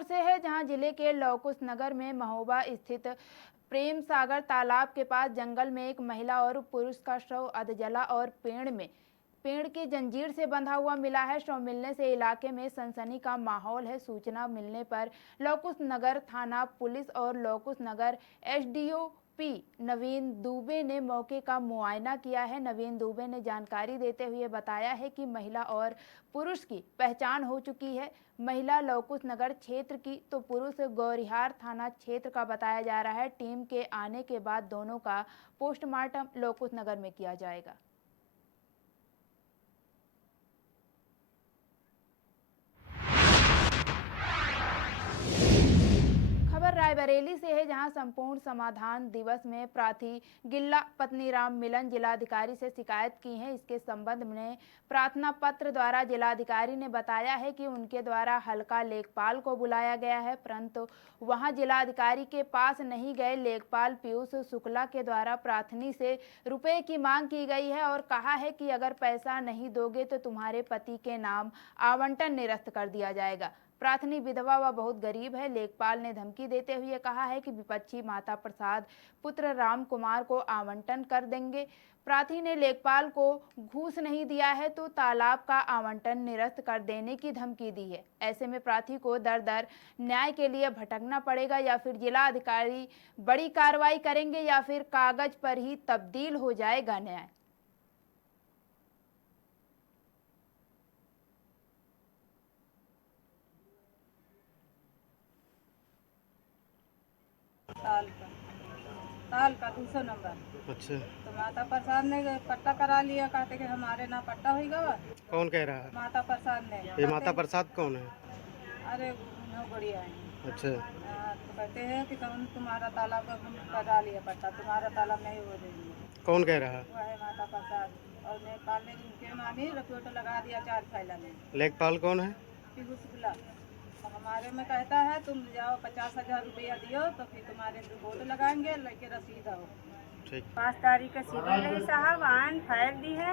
खबर से है जहां जिले के लौकुश नगर में महोबा स्थित प्रेम सागर तालाब के पास जंगल में एक महिला और पुरुष का शव अधजला और पेड़ की जंजीर से बंधा हुआ मिला है। शव मिलने से इलाके में सनसनी का माहौल है। सूचना मिलने पर लौकुश नगर थाना पुलिस और लौकुश नगर एसडीओपी नवीन दुबे ने मौके का मुआयना किया है। नवीन दुबे ने जानकारी देते हुए बताया है कि महिला और पुरुष की पहचान हो चुकी है। महिला लौकुश नगर क्षेत्र की तो पुरुष गौरिहार थाना क्षेत्र का बताया जा रहा है। टीम के आने के बाद दोनों का पोस्टमार्टम लौकुश नगर में किया जाएगा। खबर रायबरेली से है जहां संपूर्ण समाधान दिवस में प्रार्थी गिल्ला पत्नीराम मिलन जिलाधिकारी से शिकायत की है। इसके संबंध में प्रार्थना पत्र द्वारा जिलाधिकारी ने बताया है कि उनके द्वारा हल्का लेखपाल को बुलाया गया है, परंतु वहां जिलाधिकारी के पास नहीं गए। लेखपाल पीयूष शुक्ला के द्वारा प्रार्थनी से रुपए की मांग की गई है और कहा है कि अगर पैसा नहीं दोगे तो तुम्हारे पति के नाम आवंटन निरस्त कर दिया जाएगा। प्रार्थनी विधवा व बहुत गरीब है। लेखपाल ने धमकी देते हुए कहा है कि विपक्षी माता प्रसाद पुत्र राम कुमार को आवंटन कर देंगे। प्रार्थी ने लेखपाल को घूस नहीं दिया है तो तालाब का आवंटन निरस्त कर देने की धमकी दी है। ऐसे में प्रार्थी को दर दर न्याय के लिए भटकना पड़ेगा, या फिर जिला अधिकारी बड़ी कार्रवाई करेंगे या फिर कागज पर ही तब्दील हो जाएगा न्याय। साल का 200 नंबर। अच्छा, तो माता प्रसाद ने पट्टा करा लिया, कहते कि हमारे ना पट्टा होगा। कौन कह रहा है? माता प्रसाद ने। ये माता प्रसाद कौन है? अरे बढ़िया है। अच्छा, तो कहते हैं कि तुम्हारा तालाब करा लिया पट्टा, तुम्हारा तालाब नहीं हो देंगे। कौन कह रहा है? वह है माता प्रसाद। और नेपाल ने उनके मानी रिपोर्ट लगा दिया 4 फैला में। लेखपाल कौन है? पीयूष शुक्ला। हमारे में कहता है तुम जाओ 50,000 रुपया दियो तो फिर तुम्हारे रिपोर्ट लगाएंगे, लेके रसीद आओ। ठीक। 5 तारीख का सिविल रही साहब आन फाइल दी है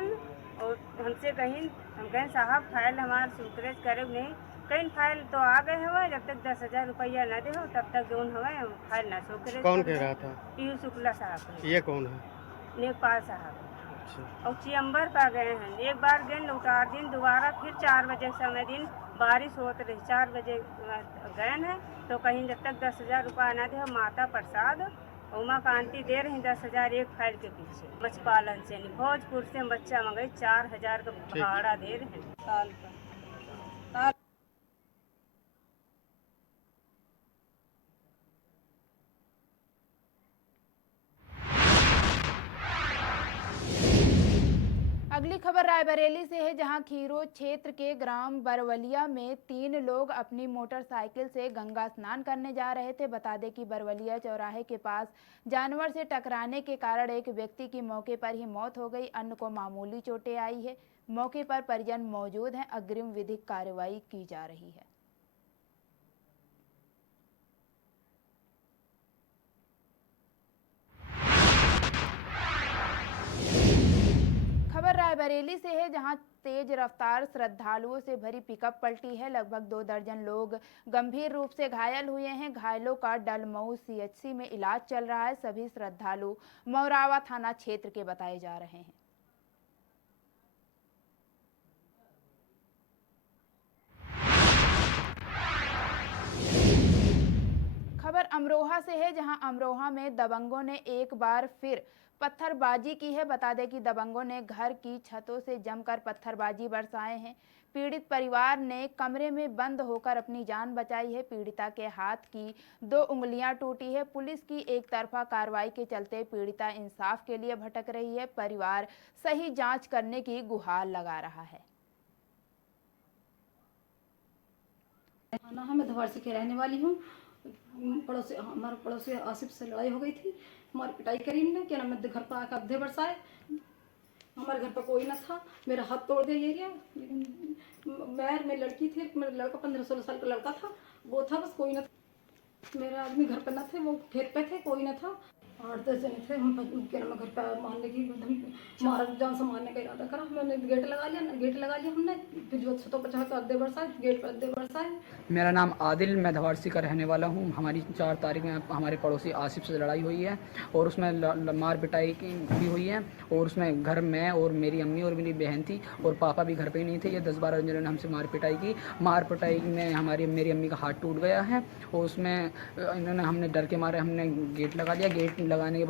और हमसे कहीं हम कहें साहब फाइल हमारे सुकरेज करे नहीं, कहीं फाइल तो आ गए हवा, जब तक 10,000 रुपया न दे हो तब तक जोन हवा फाइल ना सुकरेज। कौन कह रहा था? पीयूष शुक्ला साहब। ये कौन है? नेपाल साहब। अच्छा, और चियम्बर पा गए हैं। एक बार गए लौटा दिन, दोबारा फिर 4 बजे समय दिन बारिश होत रही, 4 बजे गए हैं तो कहीं जब तक 10,000 रुपया ना दे। माता प्रसाद उमा कांति दे रही 10,000 एक फाइल के पीछे। मछ पालन से नहीं, भोजपुर से बच्चा मंगाई 4,000 का भाड़ा दे रहे हैं साल का। अगली खबर रायबरेली से है जहां खीरो क्षेत्र के ग्राम बरवलिया में 3 लोग अपनी मोटरसाइकिल से गंगा स्नान करने जा रहे थे। बता दें कि बरवलिया चौराहे के पास जानवर से टकराने के कारण एक व्यक्ति की मौके पर ही मौत हो गई, अन्य को मामूली चोटें आई है। मौके पर परिजन मौजूद हैं। अग्रिम विधिक कार्रवाई की जा रही है। खबर रायबरेली से है जहां तेज रफ्तार श्रद्धालुओं से भरी पिकअप पलटी है। लगभग 2 दर्जन लोग गंभीर रूप से घायल हुए हैं। घायलों का डलमऊ सीएचसी में इलाज चल रहा है। सभी श्रद्धालु मौरावा थाना क्षेत्र के बताए जा रहे हैं। खबर अमरोहा से है जहां अमरोहा में दबंगों ने एक बार फिर पत्थरबाजी की है। बता दें कि दबंगों ने घर की छतों से जमकर पत्थरबाजी बरसाए हैं। पीड़ित परिवार ने कमरे में बंद होकर अपनी जान बचाई है। पीड़िता के हाथ की 2 उंगलियां टूटी है। पुलिस की एक तरफा कार्रवाई के चलते पीड़िता इंसाफ के लिए भटक रही है। परिवार सही जांच करने की गुहार लगा रहा है। मैं धवारसी की रहने वाली हूँ। हमारे पड़ोसी आसिफ से लड़ाई हो गई थी, हमारी पिटाई करी इनने, क्या नाम है, घर पर आकर अब्धे बरसाए। हमारे घर पर कोई ना था, मेरा हाथ तोड़ दिया ये गया। मैं लड़की थी, मेरा लड़का 15-16 साल का लड़का था, वो था बस, कोई ना था। मेरा आदमी घर पर ना थे, वो खेत पे थे, कोई ना था। 8 10 जने थे हम के नाम घर पे मारने की मारा जान से मारने का इरादा करा। मैंने गेट लगा लिया हमने, फिर जो छतों पर चढ़ कर अड्डे बरसाए, गेट पर अड्डे बरसाए। मेरा नाम आदिल, मैं धवारसी का रहने वाला हूँ। हमारी 4 तारीख में हमारे पड़ोसी आसिफ से लड़ाई हुई है और उसमें मार पिटाई भी हुई है और उसमें घर में और मेरी अम्मी और मेरी बहन थी और पापा भी घर पे ही नहीं थे। ये 10-12 जनों ने हमसे मार पिटाई की। मार पिटाई में मेरी अम्मी का हाथ टूट गया है और उसमें हमने डर के मारे हमने गेट लगा लिया। गेट लगाने के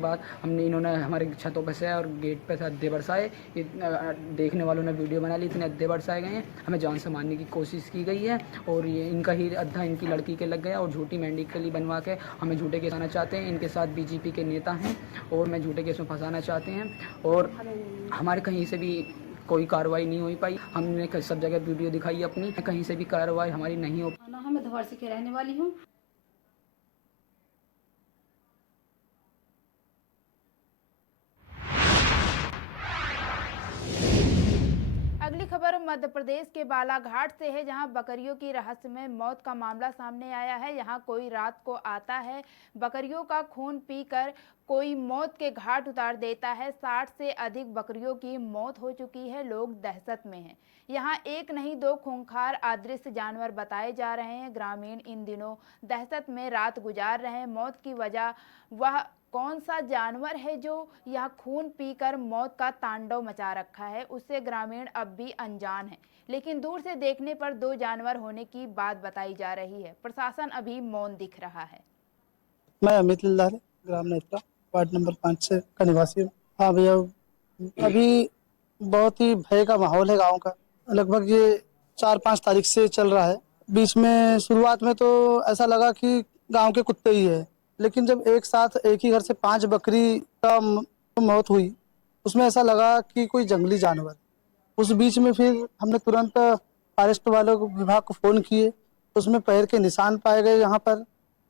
बाद इन्होंने हमारे छतों पर से और गेट पे से अड्डे बरसाए। देखने वालों ने वीडियो बना ली, इतने अड्डे बरसाए गए हैं। हमें जान से मारने की कोशिश की गई है और ये इनका ही अद्धा इनकी लड़की के लग गया और झूठी मेडिकली बनवा के हमें झूठे केस फंसाना चाहते हैं। इनके साथ बीजेपी के नेता हैं और मैं झूठे केस में फंसाना चाहते हैं और हमारे कहीं से भी कोई कार्रवाई नहीं हो पाई। हमने सब जगह वीडियो दिखाई अपनी, कहीं से भी कार्रवाई हमारी नहीं हो। मैं धवारसी की रहने वाली हूँ। अगली खबर मध्य प्रदेश के बालाघाट से है, जहां बकरियों की रहस्यमय मौत का मामला सामने आया है। यहां कोई रात को आता है, बकरियों का खून पीकर कोई मौत के घाट उतार देता है। 60 से अधिक बकरियों की मौत हो चुकी है। लोग दहशत में हैं। यहाँ एक नहीं 2 खूंखार अदृश्य जानवर बताए जा रहे हैं। ग्रामीण इन दिनों दहशत में रात गुजार रहे हैं। मौत की वजह वह कौन सा जानवर है जो यह खून पीकर मौत का तांडव मचा रखा है, उससे ग्रामीण अब भी अनजान है। लेकिन दूर से देखने पर 2 जानवर होने की बात बताई जा रही है। प्रशासन अभी मौन दिख रहा है। मैं अमित लल्लारे, ग्राम नेत्रा, वार्ड नंबर 5 से का निवासी हूँ। हाँ भैया, अभी बहुत ही भय का माहौल है गांव का। लगभग ये 4-5 तारीख से चल रहा है। बीच में शुरुआत में तो ऐसा लगा कि गांव के कुत्ते ही है, लेकिन जब एक साथ एक ही घर से 5 बकरी का मौत हुई, उसमें ऐसा लगा कि कोई जंगली जानवर। उस बीच में फिर हमने तुरंत फॉरेस्ट वालों को विभाग को फ़ोन किए। उसमें पैर के निशान पाए गए, यहाँ पर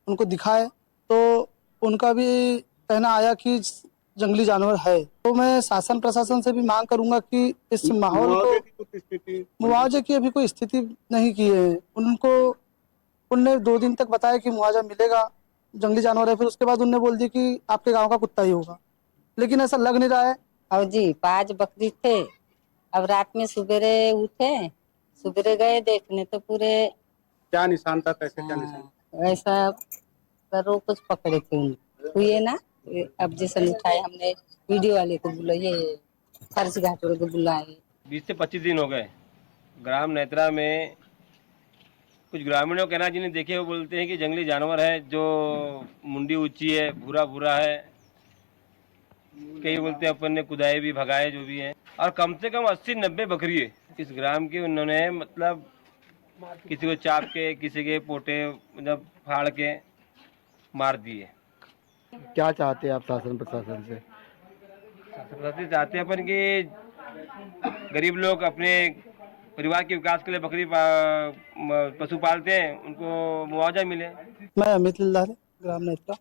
उनको दिखाए तो उनका भी कहना आया कि जंगली जानवर है। तो मैं शासन प्रशासन से भी मांग करूंगा कि इस माहौल को मुआवजे की अभी कोई स्थिति नहीं की है। उनने 2 दिन तक बताया कि मुआवजा मिलेगा, जंगली जानवर है। फिर उसके बाद उनने बोल दिया कि आपके गांव का कुत्ता ही होगा, लेकिन ऐसा लग नहीं रहा है। और जी 5 बकरी थे। अब रात में सुबेरे उठे, सुबेरे गए देखने तो पूरे क्या निशान था, कैसे क्या निशान? ऐसा करो कुछ पकड़े थे हुए ना। अब जैसे उठाए हमने वीडियो वाले को बुलाए, फर्जी घाट वाले को बुलाए। 20 से 25 दिन हो गए। ग्राम नेत्रा में कुछ ग्रामीणों का कहना जिन्हें देखे वो बोलते हैं कि जंगली जानवर है जो मुंडी ऊंची है, भूरा भूरा है। कई बोलते हैं अपन ने कुदाए भी, भगाए जो भी है। और कम से कम 80-90 बकरी है इस ग्राम की। उन्होंने मतलब किसी को चाप के, किसी के पोटे मतलब फाड़ के मार दिए। क्या चाहते हैं आप शासन प्रशासन से? चाहते हैं अपन कि गरीब लोग अपने परिवार के विकास के लिए बकरी पशु पालते हैं, उनको मुआवजा मिले। मैं अमित लल्लारे, ग्राम नेत्रा।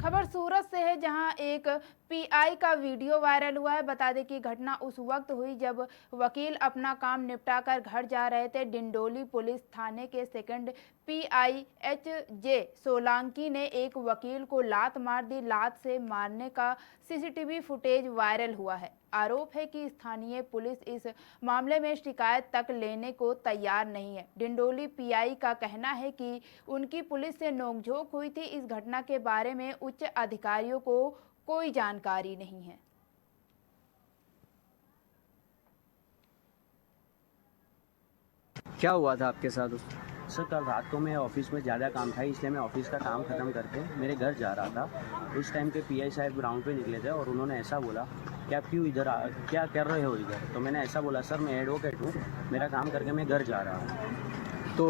खबर सूरत से है, जहां एक पीआई का वीडियो वायरल हुआ है। बता दें कि घटना उस वक्त हुई जब वकील अपना काम निपटाकर घर जा रहे थे। डिंडोली पुलिस थाने के सेकंड पीआई एच.जे. सोलंकी ने एक वकील को लात मार दी। लात से मारने का सीसीटीवी फुटेज वायरल हुआ है। आरोप है कि स्थानीय पुलिस इस मामले में शिकायत तक लेने को तैयार नहीं है। डिंडोली पीआई का कहना है कि उनकी पुलिस से नोकझोंक हुई थी। इस घटना के बारे में उच्च अधिकारियों को कोई जानकारी नहीं है। क्या हुआ था आपके साथ? सर कल रात को मैं ऑफिस में ज़्यादा काम था, इसलिए मैं ऑफिस का काम ख़त्म करके मेरे घर जा रहा था। उस टाइम के पीआई साहब ग्राउंड पे निकले थे और उन्होंने ऐसा बोला कि आप क्यों इधर क्या कर रहे हो इधर? तो मैंने ऐसा बोला सर मैं एडवोकेट हूँ, मेरा काम करके मैं घर जा रहा हूँ। तो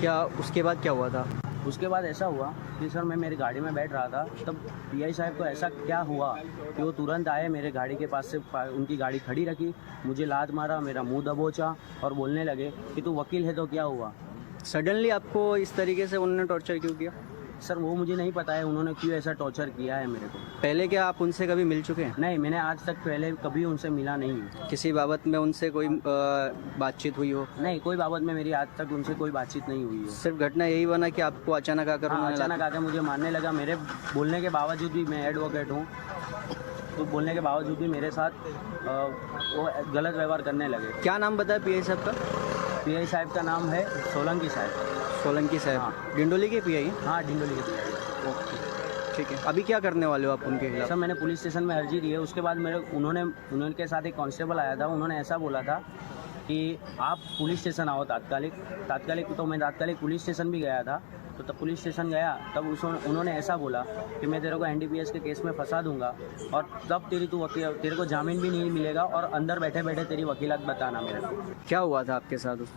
क्या उसके बाद क्या हुआ था? उसके बाद ऐसा हुआ कि सर मैं मेरी गाड़ी में बैठ रहा था, तब पीआई साहब को ऐसा क्या हुआ कि वो तुरंत आए, मेरे गाड़ी के पास से उनकी गाड़ी खड़ी रखी, मुझे लात मारा, मेरा मुंह दबोचा और बोलने लगे कि तू वकील है तो क्या हुआ। सडनली आपको इस तरीके से उन्होंने टॉर्चर क्यों किया? सर वो मुझे नहीं पता है उन्होंने क्यों ऐसा टॉर्चर किया है मेरे को। पहले क्या आप उनसे कभी मिल चुके हैं? नहीं, मैंने आज तक पहले कभी उनसे मिला नहीं हूँ। किसी बाबत में उनसे कोई बातचीत हुई हो? नहीं, कोई बाबत में मेरी आज तक उनसे कोई बातचीत नहीं हुई है। सिर्फ घटना यही बना कि आपको अचानक आकर हाँ, उन्होंने अचानक आकर मुझे मारने लगा। मेरे बोलने के बावजूद भी, मैं एडवोकेट हूँ, तो बोलने के बावजूद भी मेरे साथ वो गलत व्यवहार करने लगे। क्या नाम बताया पीआई साहब का? पीआई साहब का नाम है सोलंकी साहब। सोलंकी साहब। हाँ। डिंडोली के पीआई? हाँ, डिंडोली के पीआई। ओके, ठीक है। अभी क्या करने वाले हो आप उनके खिलाफ? सर मैंने पुलिस स्टेशन में अर्जी दी है। उसके बाद उन्होंने साथ एक कांस्टेबल आया था। उन्होंने ऐसा बोला था कि आप पुलिस स्टेशन आओ तात्कालिक। तो मैं तात्कालिक पुलिस स्टेशन भी गया था। तो तब पुलिस स्टेशन गया, तब उन्होंने ऐसा बोला कि मैं तेरे को NDPS के केस में फंसा दूंगा और तब तेरे को जामीन भी नहीं मिलेगा और अंदर बैठे बैठे तेरी वकीलात बताना मेरे को। क्या हुआ था आपके साथ उस?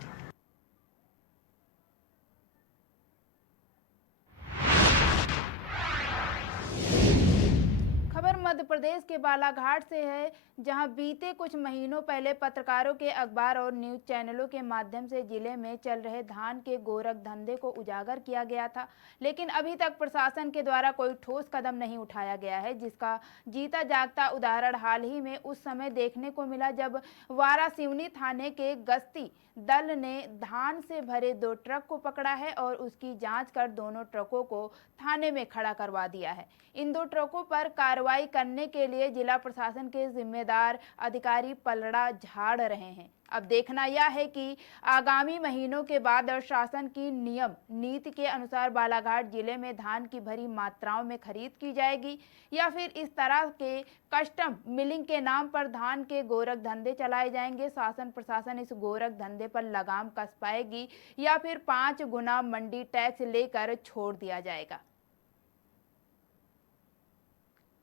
खबर मध्य प्रदेश के बालाघाट से है, जहां बीते कुछ महीनों पहले पत्रकारों के अखबार और न्यूज चैनलों के माध्यम से जिले में चल रहे धान के गोरख धंधे को उजागर किया गया था, लेकिन अभी तक प्रशासन के द्वारा कोई ठोस कदम नहीं उठाया गया है, जिसका जीता जागता उदाहरण हाल ही में उस समय देखने को मिला जब वारासिवनी थाने के गश्ती दल ने धान से भरे 2 ट्रक को पकड़ा है और उसकी जांच कर दोनों ट्रकों को थाने में खड़ा करवा दिया है। इन 2 ट्रकों पर कार्रवाई करने के लिए जिला प्रशासन के जिम्मेदार अधिकारी पलड़ा झाड़ रहे हैं। अब देखना यह है कि आगामी महीनों के बाद शासन की नियम नीति के अनुसार बालाघाट जिले में धान की भरी मात्राओं में खरीद की जाएगी या फिर इस तरह के कस्टम मिलिंग के नाम पर धान के गोरख धंधे चलाए जाएंगे। शासन प्रशासन इस गोरख धंधे पर लगाम कस पाएगी या फिर 5 गुना मंडी टैक्स लेकर छोड़ दिया जाएगा।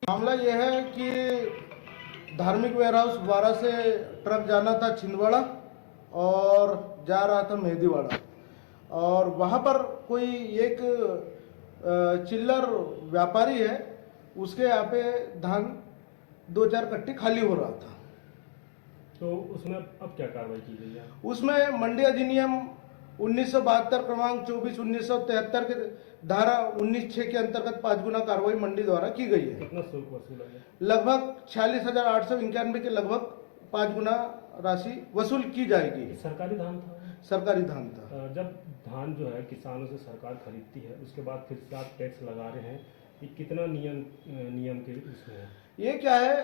मामला यह है कि धार्मिक वेयरहाउस 12 से ट्रक जाना था छिंदवाड़ा और जा रहा था मेहंदीवाड़ा, और वहाँ पर कोई एक चिल्लर व्यापारी है, उसके यहाँ पे धान 2-4 कट्टी खाली हो रहा था। तो उसमें अब क्या कार्रवाई की गई है? उसमें मंडी अधिनियम 1972 क्रमांक 24/1973 के धारा 19(6) के अंतर्गत 5 गुना कार्रवाई मंडी द्वारा की गई है। कितना शुल्क वसूला है? लगभग 46,891 के लगभग 5 गुना राशि वसूल की जाएगी। सरकारी धान था? सरकारी धान था। जब धान जो है किसानों से सरकार खरीदती है, उसके बाद फिर से आप टैक्स लगा रहे हैं, ये कितना नियम के उसमें है? ये क्या है,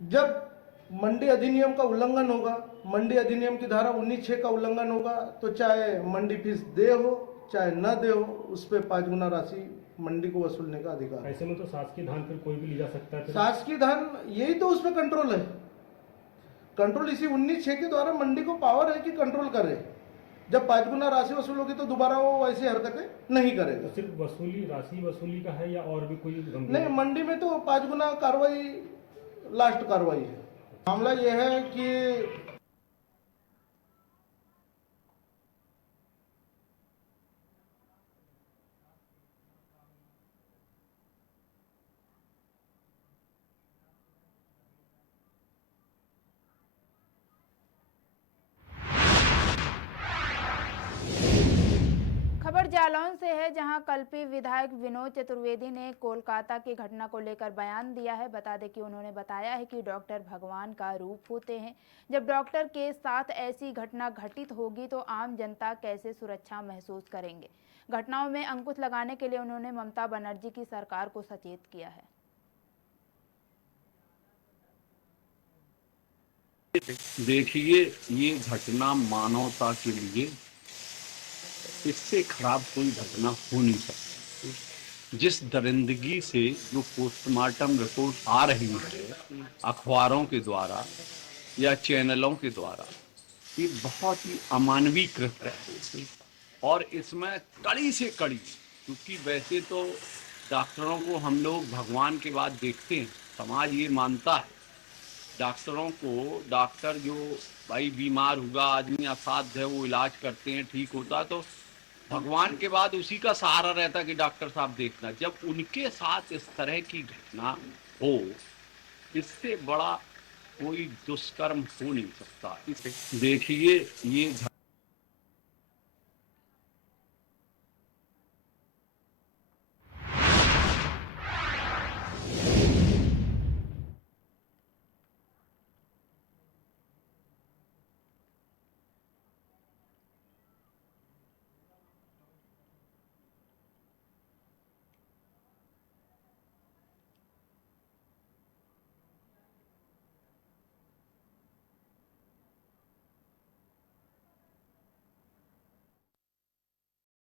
जब मंडी अधिनियम का उल्लंघन होगा, मंडी अधिनियम की धारा 19(6) का उल्लंघन होगा, तो चाहे मंडी फीस दे हो चाहे न दे हो, उस पे 5 गुना राशि मंडी को वसूलने का अधिकार। ऐसे में तो शासकीय धान फिर कोई भी ले जा सकता है? शासकीय धान, यही तो उसमें कंट्रोल है। कंट्रोल इसी 19(6) के द्वारा मंडी को पावर है कि कंट्रोल करे। जब 5 गुना राशि वसूल होगी तो दोबारा वो ऐसी हरकतें नहीं करेगा। तो सिर्फ राशि वसूली का है या और भी कोई गंभीर? नहीं, मंडी में तो 5 गुना कार्रवाई लास्ट कार्रवाई है। मामला यह है कि खबर जालौन से है, जहां कल्पी विधायक विनोद चतुर्वेदी ने कोलकाता की घटना को लेकर बयान दिया है। बता दें कि उन्होंने बताया है कि डॉक्टर भगवान का रूप होते हैं। जब डॉक्टर के साथ ऐसी घटना घटित होगी तो आम जनता कैसे सुरक्षा महसूस करेंगे। घटनाओं में अंकुश लगाने के लिए उन्होंने ममता बनर्जी की सरकार को सचेत किया है। देखिए, ये घटना मानवता के लिए इससे खराब कोई घटना हो नहीं सकती। जिस दरिंदगी से जो पोस्टमार्टम रिपोर्ट आ रही है अखबारों के द्वारा या चैनलों के द्वारा, ये बहुत ही अमानवीय कृत्य है और इसमें कड़ी से कड़ी, क्योंकि वैसे तो डॉक्टरों को हम लोग भगवान के बाद देखते हैं, समाज ये मानता है डॉक्टरों को, डॉक्टर जो भाई बीमार हुआ आदमी असाध्य है वो इलाज करते हैं, ठीक होता तो भगवान के बाद उसी का सहारा रहता कि डॉक्टर साहब देखना। जब उनके साथ इस तरह की घटना हो, इससे बड़ा कोई दुष्कर्म हो नहीं सकता। देखिए, ये